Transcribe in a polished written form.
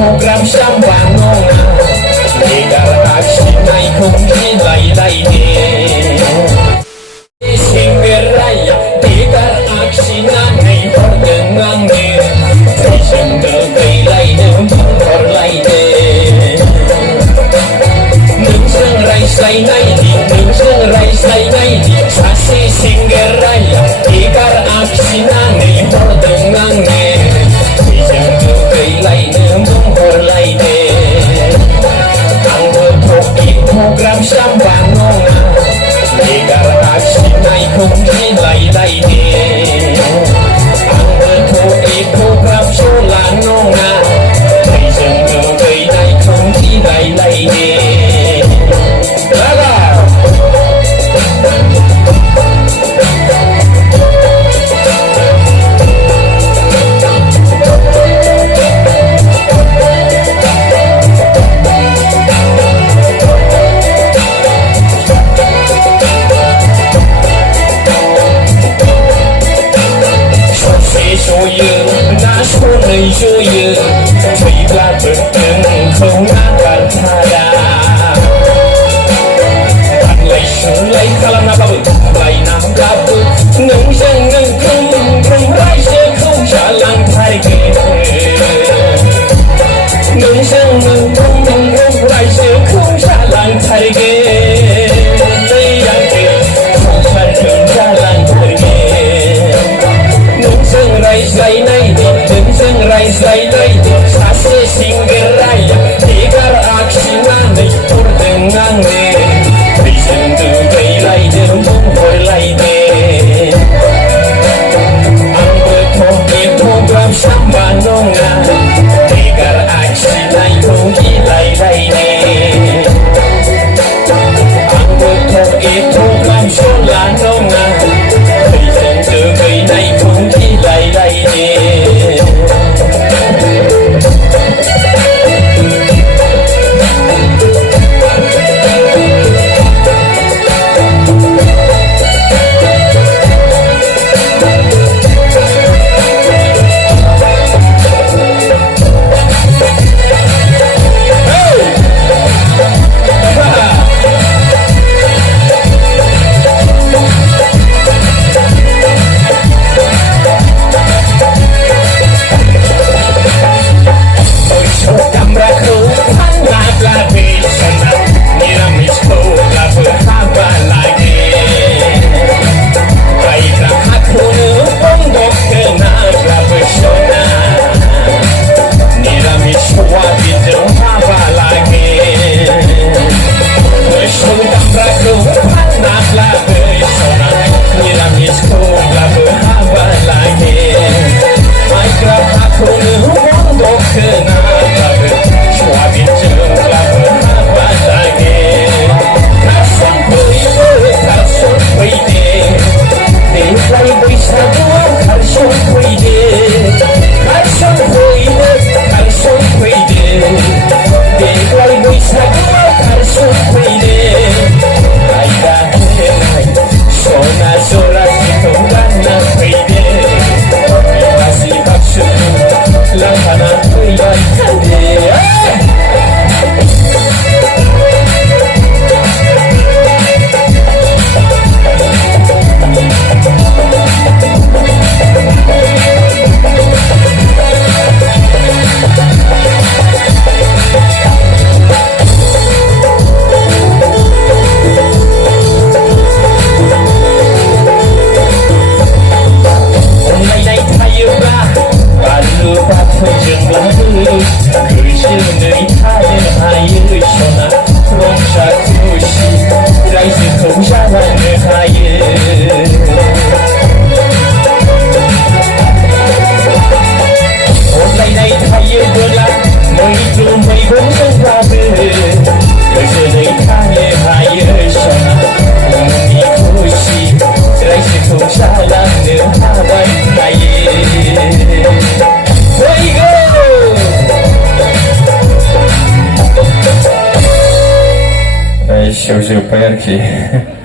program sambangongan legal aksi naik kongsi lain-lainnya Singgeraya legal aksi naik perdengannya Trisen degai lainnya bangkor lainnya Nung sengrai say naidi Nung sengrai say naidi Sasi singgeraya legal aksi naik perdengannya Trisen degai lainnya bangkor lainnya program sambangongan legal aksi naik kongsi lain-lainnya ang beto program solanongan Trisen degai naik kongsi lain-lainnya Soye, Twiga berteng kau akan tada. Anlai sulai kalam nababu, lai nababu, nung jeng nung kung rai se kau jalan targe. Nung jeng nung kung rai se kau jalan targe. Layang ke kau jalan targe. Nung jeng rai sai nai di. Rai lain-lain Sasi singgeraya legal aksi naik perdengannya Trisen degai lainnya bangkor lainnya ang beto program sambangongan legal aksi naik kongsi lain-lainnya ang beto program solanongan Trisen degai naik kongsi lain-lainnya Show seu pé aqui.